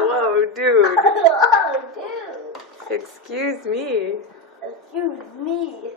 Whoa, dude. Oh, dude. Excuse me. Excuse me.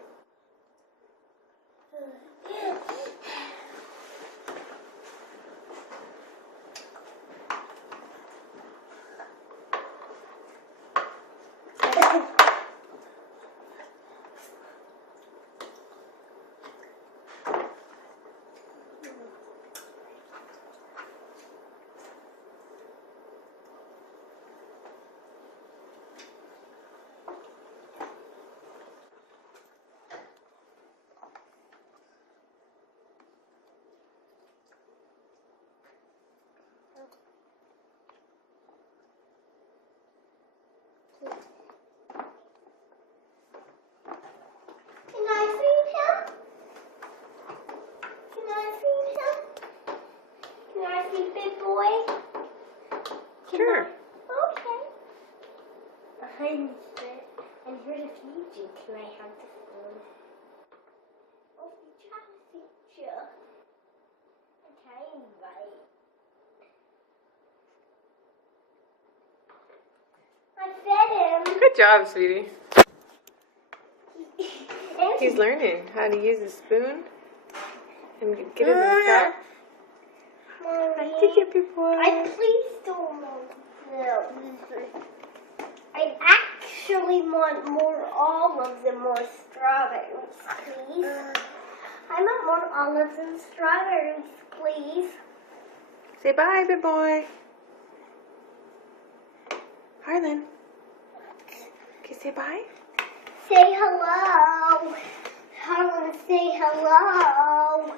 Can I feed him? Can I feed him? Can I feed big boy? Sure. Okay. I'm here to feed you. Can I have the spoon? Oh, we try to feed you. A tiny bite. I fed him. Good job, sweetie. And He's learning how to use a spoon and get it himself. I think you're good boy. I please don't want this. I actually want more olives and more strawberries, please. I want more olives and strawberries, please. Say bye, big boy. Harlan. Okay, say bye. Say hello. Harlan, say hello.